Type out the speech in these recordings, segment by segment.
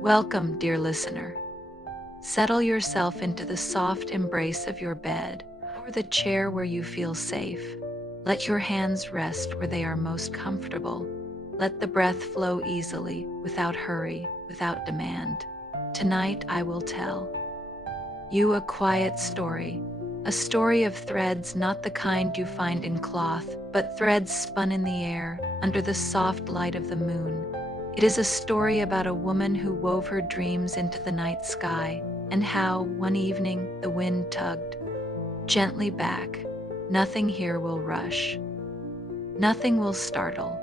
Welcome, dear listener. Settle yourself into the soft embrace of your bed or the chair where you feel safe. Let your hands rest where they are most comfortable. Let the breath flow easily, without hurry, without demand. Tonight I will tell you a quiet story, a story of threads, not the kind you find in cloth, but threads spun in the air under the soft light of the moon. It is a story about a woman who wove her dreams into the night sky, and how, one evening, the wind tugged gently back. Nothing here will rush. Nothing will startle.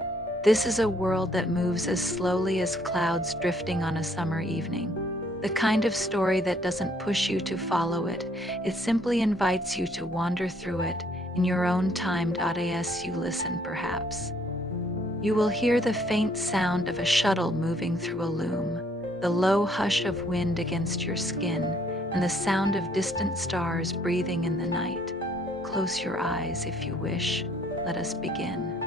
This is a world that moves as slowly as clouds drifting on a summer evening. The kind of story that doesn't push you to follow it, it simply invites you to wander through it in your own time. As you listen, perhaps you will hear the faint sound of a shuttle moving through a loom, the low hush of wind against your skin, and the sound of distant stars breathing in the night. Close your eyes if you wish. Let us begin.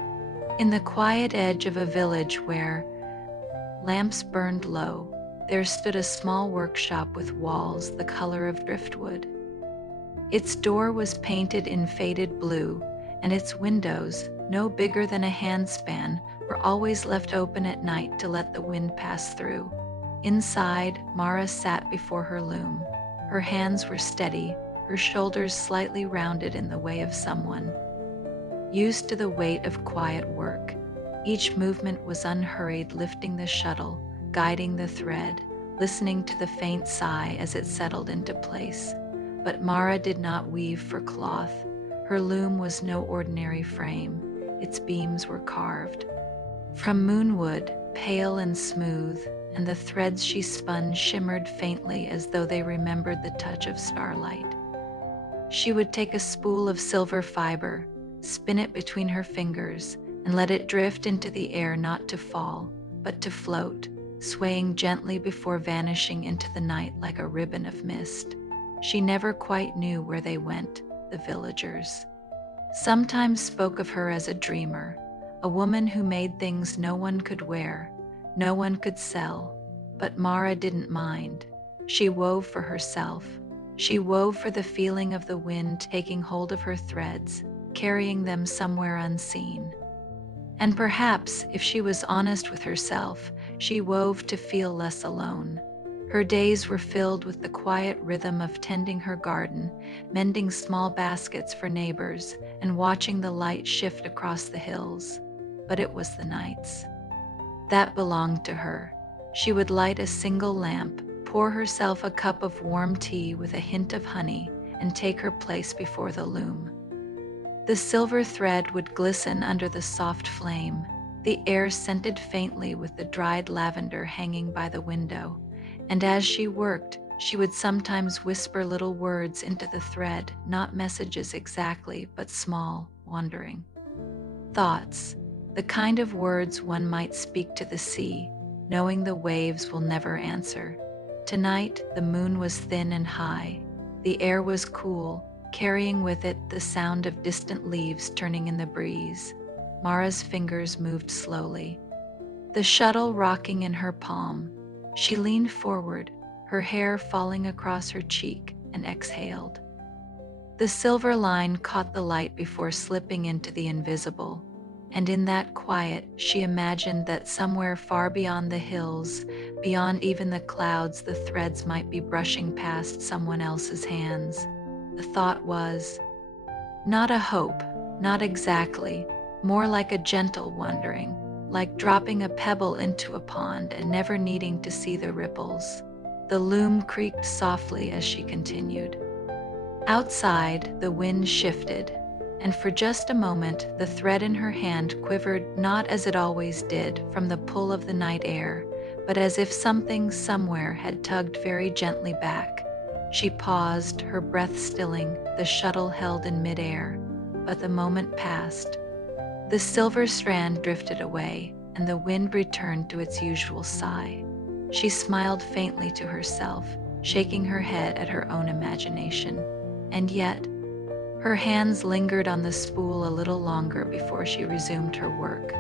In the quiet edge of a village where lamps burned low, there stood a small workshop with walls the color of driftwood. Its door was painted in faded blue, and its windows, no bigger than a handspan, were always left open at night to let the wind pass through. Inside, Mara sat before her loom. Her hands were steady, her shoulders slightly rounded in the way of someone used to the weight of quiet work. Each movement was unhurried, lifting the shuttle, guiding the thread, listening to the faint sigh as it settled into place. But Mara did not weave for cloth. Her loom was no ordinary frame. Its beams were carved from moonwood, pale and smooth, and the threads she spun shimmered faintly as though they remembered the touch of starlight. She would take a spool of silver fiber, spin it between her fingers, and let it drift into the air, not to fall, but to float, swaying gently before vanishing into the night like a ribbon of mist. She never quite knew where they went, the villagers sometimes spoke of her as a dreamer, a woman who made things no one could wear, no one could sell. But Mara didn't mind. She wove for herself. She wove for the feeling of the wind taking hold of her threads, carrying them somewhere unseen. And perhaps, if she was honest with herself, she wove to feel less alone. Her days were filled with the quiet rhythm of tending her garden, mending small baskets for neighbors, and watching the light shift across the hills. But it was the nights that belonged to her. She would light a single lamp, pour herself a cup of warm tea with a hint of honey, and take her place before the loom. The silver thread would glisten under the soft flame, the air scented faintly with the dried lavender hanging by the window. And as she worked, she would sometimes whisper little words into the thread, not messages exactly, but small, wandering thoughts, the kind of words one might speak to the sea, knowing the waves will never answer. Tonight, the moon was thin and high. The air was cool, carrying with it the sound of distant leaves turning in the breeze. Mara's fingers moved slowly, the shuttle rocking in her palm. She leaned forward, her hair falling across her cheek, and exhaled. The silver line caught the light before slipping into the invisible, and in that quiet, she imagined that somewhere far beyond the hills, beyond even the clouds, the threads might be brushing past someone else's hands. The thought was not a hope, not exactly, more like a gentle wondering, like dropping a pebble into a pond and never needing to see the ripples. The loom creaked softly as she continued. Outside, the wind shifted, and for just a moment the thread in her hand quivered, not as it always did from the pull of the night air, but as if something somewhere had tugged very gently back. She paused, her breath stilling, the shuttle held in midair. But the moment passed. The silver strand drifted away, and the wind returned to its usual sigh. She smiled faintly to herself, shaking her head at her own imagination. And yet, her hands lingered on the spool a little longer before she resumed her work.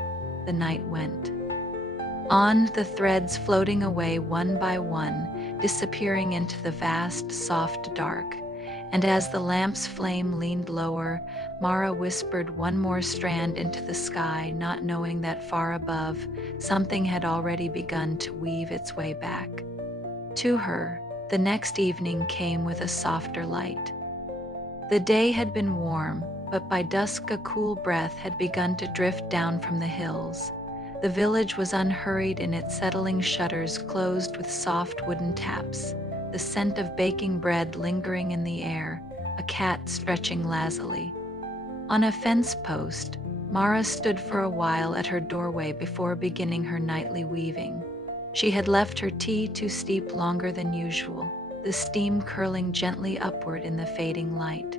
The night went On the threads floating away one by one, disappearing into the vast, soft dark. And as the lamp's flame leaned lower, Mara whispered one more strand into the sky, not knowing that far above, something had already begun to weave its way back. To her, the next evening came with a softer light. The day had been warm, but by dusk a cool breath had begun to drift down from the hills. The village was unhurried in its settling shutters closed with soft wooden taps, the scent of baking bread lingering in the air, a cat stretching lazily. On a fence post, Mara stood for a while at her doorway before beginning her nightly weaving. She had left her tea to steep longer than usual, the steam curling gently upward in the fading light.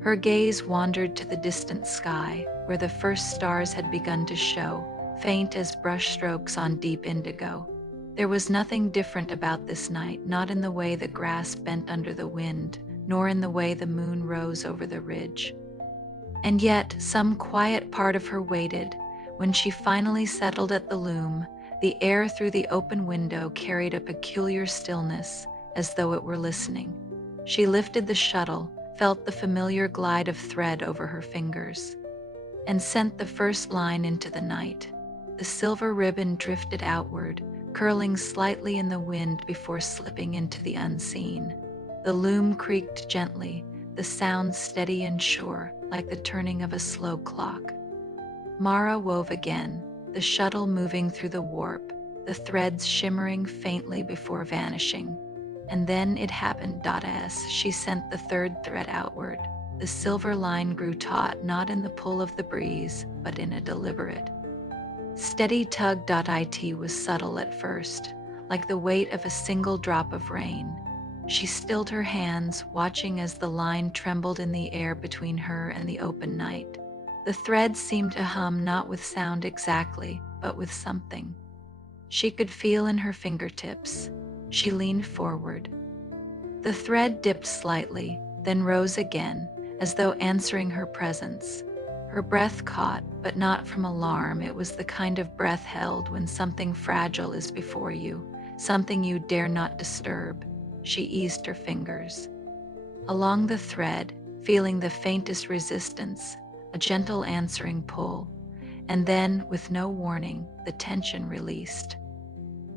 Her gaze wandered to the distant sky, where the first stars had begun to show, faint as brushstrokes on deep indigo. There was nothing different about this night, not in the way the grass bent under the wind, nor in the way the moon rose over the ridge. And yet, some quiet part of her waited. When she finally settled at the loom, the air through the open window carried a peculiar stillness, as though it were listening. She lifted the shuttle, felt the familiar glide of thread over her fingers, and sent the first line into the night. The silver ribbon drifted outward, curling slightly in the wind before slipping into the unseen. The loom creaked gently, the sound steady and sure, like the turning of a slow clock. Mara wove again, the shuttle moving through the warp, the threads shimmering faintly before vanishing. And then it happened. As she sent the third thread outward, the silver line grew taut, not in the pull of the breeze, but in a deliberate, steady tug. It was subtle at first, like the weight of a single drop of rain. She stilled her hands, watching as the line trembled in the air between her and the open night. The threads seemed to hum, not with sound exactly, but with something she could feel in her fingertips. She leaned forward. The thread dipped slightly, then rose again, as though answering her presence. Her breath caught, but not from alarm. It was the kind of breath held when something fragile is before you, something you dare not disturb. She eased her fingers along the thread, feeling the faintest resistance, a gentle answering pull, and then, with no warning, the tension released.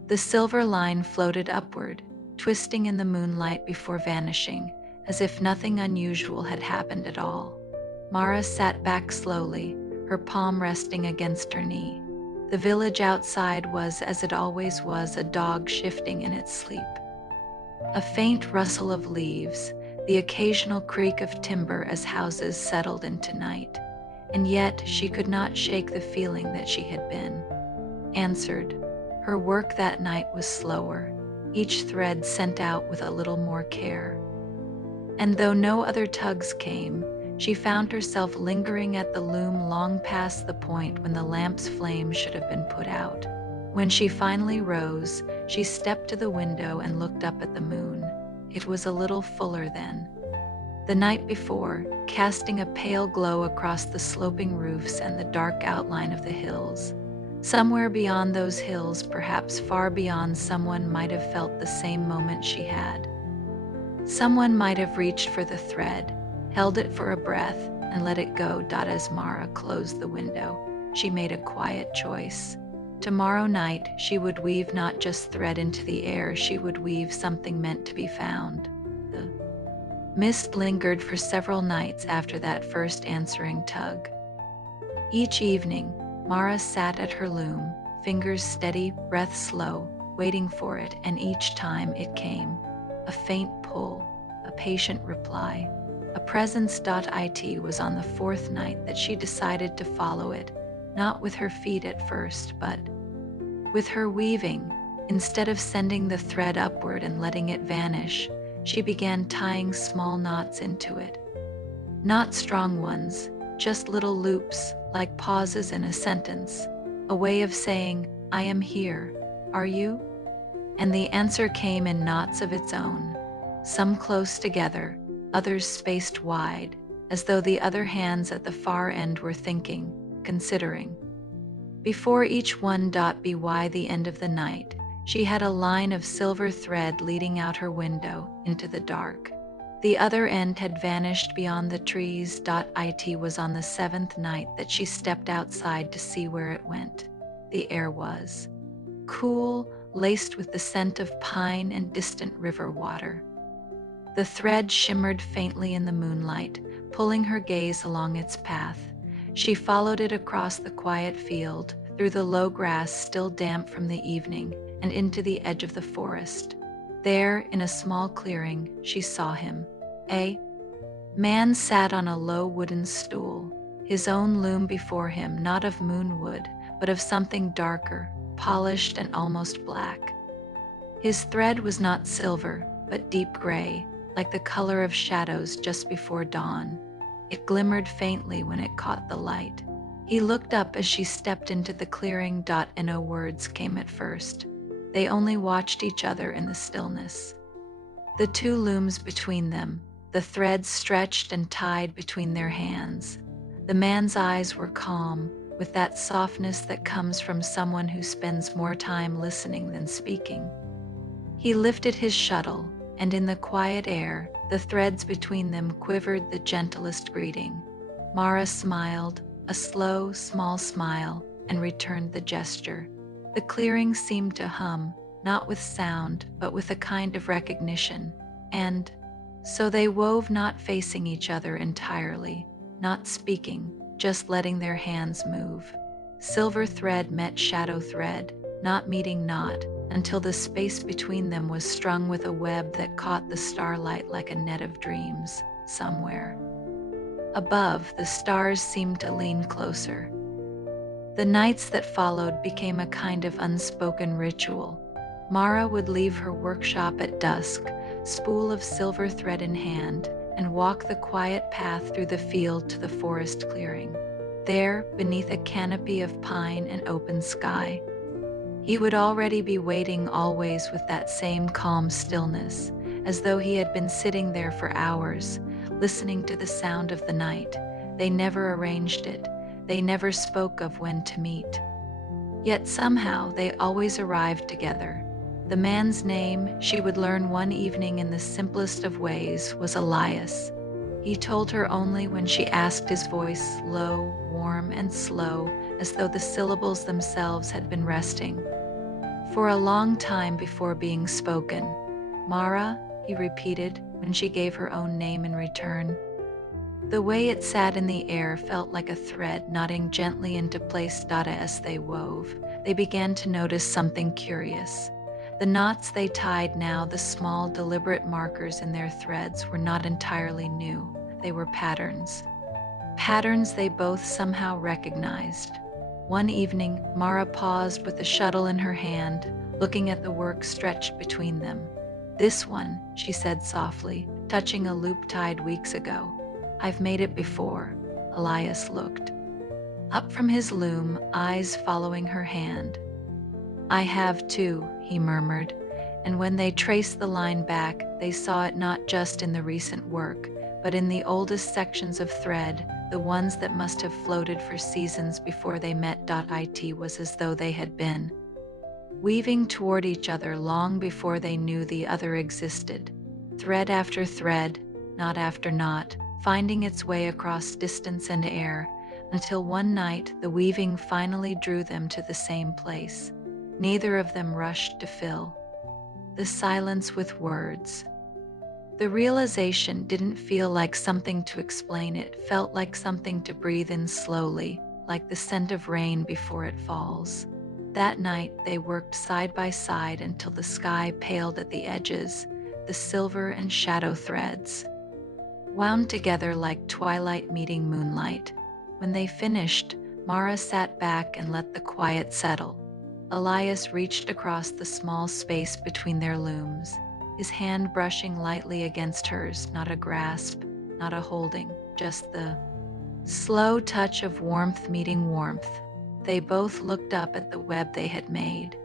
The silver line floated upward, twisting in the moonlight before vanishing, as if nothing unusual had happened at all. Mara sat back slowly, her palm resting against her knee. The village outside was, as it always was, a dog shifting in its sleep. A faint rustle of leaves, the occasional creak of timber as houses settled into night. And yet she could not shake the feeling that she had been answered. Her work that night was slower, each thread sent out with a little more care. And though no other tugs came, she found herself lingering at the loom long past the point when the lamp's flame should have been put out. When she finally rose, she stepped to the window and looked up at the moon. It was a little fuller then. The night before, casting a pale glow across the sloping roofs and the dark outline of the hills. Somewhere beyond those hills, perhaps far beyond, someone might have felt the same moment she had. Someone might have reached for the thread, held it for a breath, and let it go. As Mara closed the window, she made a quiet choice. Tomorrow night, she would weave not just thread into the air, she would weave something meant to be found. The mist lingered for several nights after that first answering tug. Each evening, Mara sat at her loom, fingers steady, breath slow, waiting for it, and each time it came. A faint pull, a patient reply, a presence. It was on the fourth night that she decided to follow it, not with her feet at first, but with her weaving. Instead of sending the thread upward and letting it vanish, she began tying small knots into it. Not strong ones, just little loops, like pauses in a sentence, a way of saying, "I am here, are you?" And the answer came in knots of its own, some close together, others spaced wide, as though the other hands at the far end were thinking, considering. Before each one by the end of the night, she had a line of silver thread leading out her window into the dark. The other end had vanished beyond the trees. It was on the seventh night that she stepped outside to see where it went. The air was cool, laced with the scent of pine and distant river water. The thread shimmered faintly in the moonlight, pulling her gaze along its path. She followed it across the quiet field, through the low grass still damp from the evening, and into the edge of the forest. There, in a small clearing, she saw him. A man sat on a low wooden stool, his own loom before him, not of moonwood, but of something darker, polished and almost black. His thread was not silver, but deep gray, like the color of shadows just before dawn. It glimmered faintly when it caught the light. He looked up as she stepped into the clearing. No words came at first. They only watched each other in the stillness. The two looms between them, the threads stretched and tied between their hands. The man's eyes were calm, with that softness that comes from someone who spends more time listening than speaking. He lifted his shuttle, and in the quiet air, the threads between them quivered the gentlest greeting. Mara smiled, a slow, small smile, and returned the gesture. The clearing seemed to hum, not with sound, but with a kind of recognition. And so they wove, not facing each other entirely, not speaking, just letting their hands move. Silver thread met shadow thread, not meeting not, until the space between them was strung with a web that caught the starlight like a net of dreams, somewhere. Above, the stars seemed to lean closer. The nights that followed became a kind of unspoken ritual. Mara would leave her workshop at dusk, spool of silver thread in hand, and walk the quiet path through the field to the forest clearing. There, beneath a canopy of pine and open sky, he would already be waiting, always with that same calm stillness, as though he had been sitting there for hours, listening to the sound of the night. They never arranged it. They never spoke of when to meet. Yet somehow they always arrived together. The man's name, she would learn one evening in the simplest of ways, was Elias. He told her only when she asked, his voice low, warm, and slow, as though the syllables themselves had been resting. For a long time before being spoken. Mara, he repeated, when she gave her own name in return. The way it sat in the air felt like a thread knotting gently into place. As they wove, they began to notice something curious. The knots they tied now, the small, deliberate markers in their threads, were not entirely new. They were patterns. Patterns they both somehow recognized. One evening, Mara paused with the shuttle in her hand, looking at the work stretched between them. "This one," she said softly, touching a loop tied weeks ago. "I've made it before." Elias looked up from his loom, eyes following her hand. "I have too," he murmured, and when they traced the line back, they saw it not just in the recent work, but in the oldest sections of thread, the ones that must have floated for seasons before they met. It was as though they had been weaving toward each other long before they knew the other existed. Thread after thread, knot after knot, finding its way across distance and air, until one night the weaving finally drew them to the same place. Neither of them rushed to fill the silence with words. The realization didn't feel like something to explain, it felt like something to breathe in slowly, like the scent of rain before it falls. That night they worked side by side until the sky paled at the edges, the silver and shadow threads wound together like twilight meeting moonlight. When they finished, Mara sat back and let the quiet settle. Elias reached across the small space between their looms, his hand brushing lightly against hers, not a grasp, not a holding, just the slow touch of warmth meeting warmth. They both looked up at the web they had made.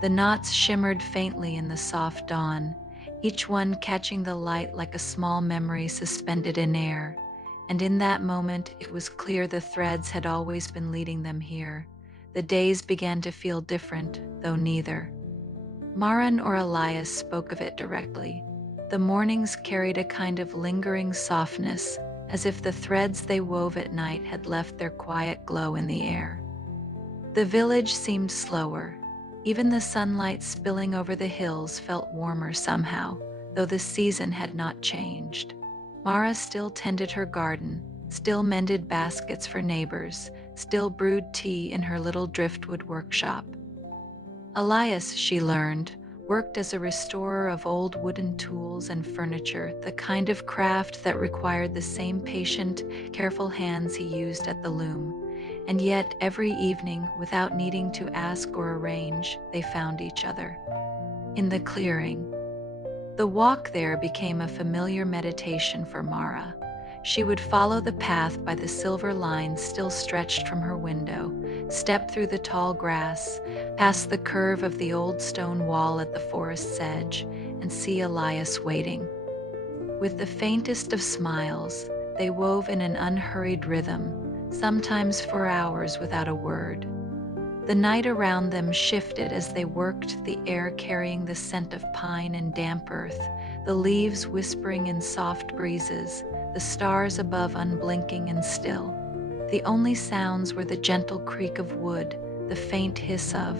The knots shimmered faintly in the soft dawn, each one catching the light like a small memory suspended in air. And in that moment, it was clear the threads had always been leading them here. The days began to feel different, though neither Mara nor Elias spoke of it directly. The mornings carried a kind of lingering softness, as if the threads they wove at night had left their quiet glow in the air. The village seemed slower. Even the sunlight spilling over the hills felt warmer somehow, though the season had not changed. Mara still tended her garden, still mended baskets for neighbors, still brewed tea in her little driftwood workshop. Elias, she learned, worked as a restorer of old wooden tools and furniture, the kind of craft that required the same patient, careful hands he used at the loom. And yet, every evening, without needing to ask or arrange, they found each other. In the clearing. The walk there became a familiar meditation for Mara. She would follow the path by the silver line still stretched from her window, step through the tall grass, past the curve of the old stone wall at the forest's edge, and see Elias waiting. With the faintest of smiles, they wove in an unhurried rhythm, sometimes for hours without a word. The night around them shifted as they worked, the air carrying the scent of pine and damp earth, the leaves whispering in soft breezes, the stars above unblinking and still. The only sounds were the gentle creak of wood, the faint hiss of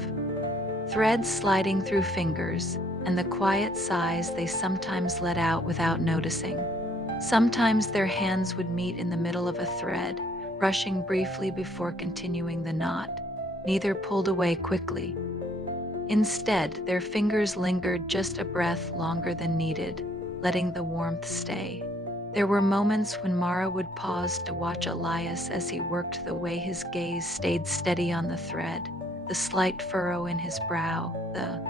threads sliding through fingers, and the quiet sighs they sometimes let out without noticing. Sometimes their hands would meet in the middle of a thread, brushing briefly before continuing the knot. Neither pulled away quickly. Instead, their fingers lingered just a breath longer than needed, letting the warmth stay. There were moments when Mara would pause to watch Elias as he worked, the way his gaze stayed steady on the thread, the slight furrow in his brow, the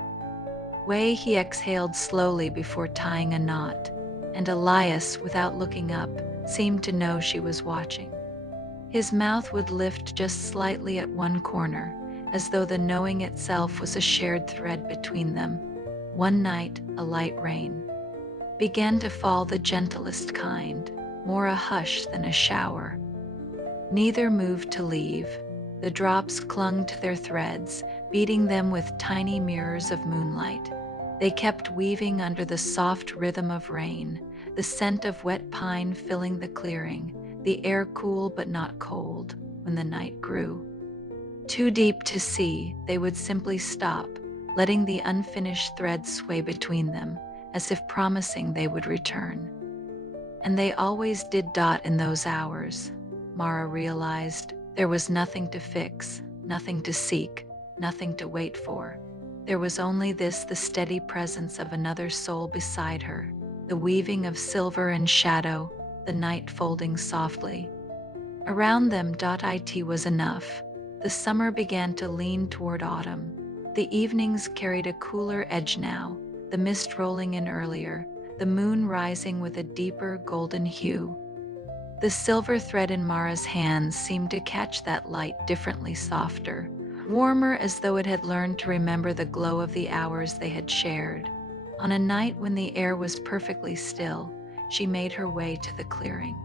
way he exhaled slowly before tying a knot. And Elias, without looking up, seemed to know she was watching. His mouth would lift just slightly at one corner, as though the knowing itself was a shared thread between them. One night, a light rain began to fall, the gentlest kind, more a hush than a shower. Neither moved to leave. The drops clung to their threads, beating them with tiny mirrors of moonlight. They kept weaving under the soft rhythm of rain, the scent of wet pine filling the clearing, the air cool but not cold. When the night grew too deep to see, they would simply stop, letting the unfinished threads sway between them, as if promising they would return. And they always did. In those hours, Mara realized, there was nothing to fix, nothing to seek, nothing to wait for. There was only this, the steady presence of another soul beside her, the weaving of silver and shadow, the night folding softly. Around them. It was enough. The summer began to lean toward autumn. The evenings carried a cooler edge now, the mist rolling in earlier, the moon rising with a deeper golden hue. The silver thread in Mara's hands seemed to catch that light differently, softer, warmer, as though it had learned to remember the glow of the hours they had shared. On a night when the air was perfectly still, she made her way to the clearing.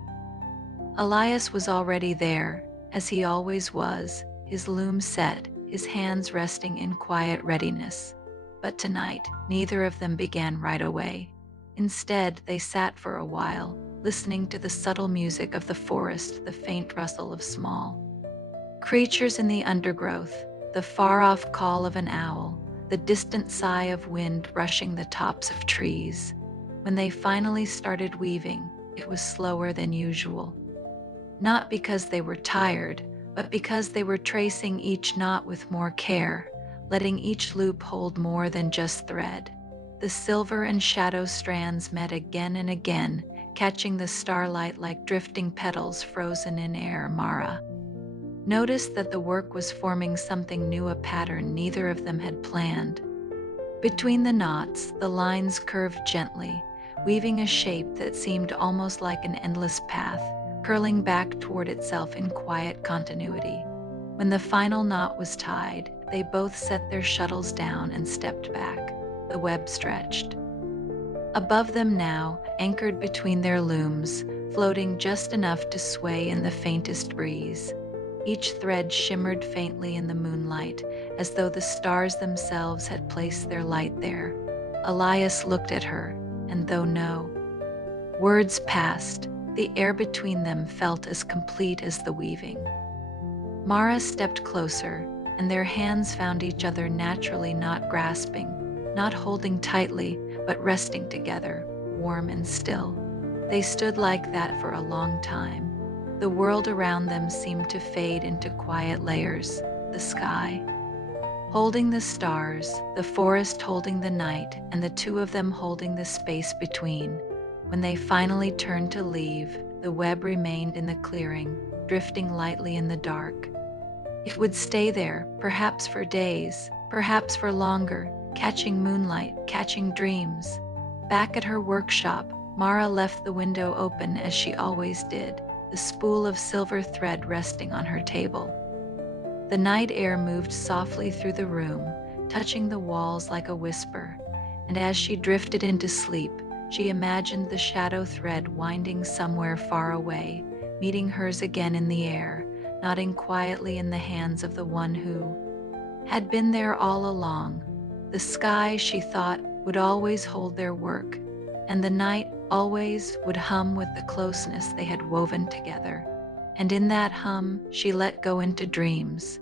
Elias was already there, as he always was, his loom set, his hands resting in quiet readiness. But tonight, neither of them began right away. Instead, they sat for a while, listening to the subtle music of the forest, the faint rustle of small creatures in the undergrowth, the far-off call of an owl, the distant sigh of wind brushing the tops of trees. When they finally started weaving, it was slower than usual. Not because they were tired, but because they were tracing each knot with more care, letting each loop hold more than just thread. The silver and shadow strands met again and again, catching the starlight like drifting petals frozen in air. Mara noticed that the work was forming something new, a pattern neither of them had planned. Between the knots, the lines curved gently, weaving a shape that seemed almost like an endless path, curling back toward itself in quiet continuity. When the final knot was tied, they both set their shuttles down and stepped back. The web stretched above them now, anchored between their looms, floating just enough to sway in the faintest breeze. Each thread shimmered faintly in the moonlight, as though the stars themselves had placed their light there. Elias looked at her, and though no words passed, the air between them felt as complete as the weaving. Mara stepped closer, and their hands found each other naturally, not grasping, not holding tightly, but resting together, warm and still. They stood like that for a long time. The world around them seemed to fade into quiet layers, the sky holding the stars, the forest holding the night, and the two of them holding the space between. When they finally turned to leave, the web remained in the clearing, drifting lightly in the dark. It would stay there, perhaps for days, perhaps for longer, catching moonlight, catching dreams. Back at her workshop, Mara left the window open as she always did, the spool of silver thread resting on her table. The night air moved softly through the room, touching the walls like a whisper, and as she drifted into sleep, she imagined the shadow thread winding somewhere far away, meeting hers again in the air, nodding quietly in the hands of the one who had been there all along. The sky, she thought, would always hold their work, and the night always would hum with the closeness they had woven together. And in that hum, she let go into dreams.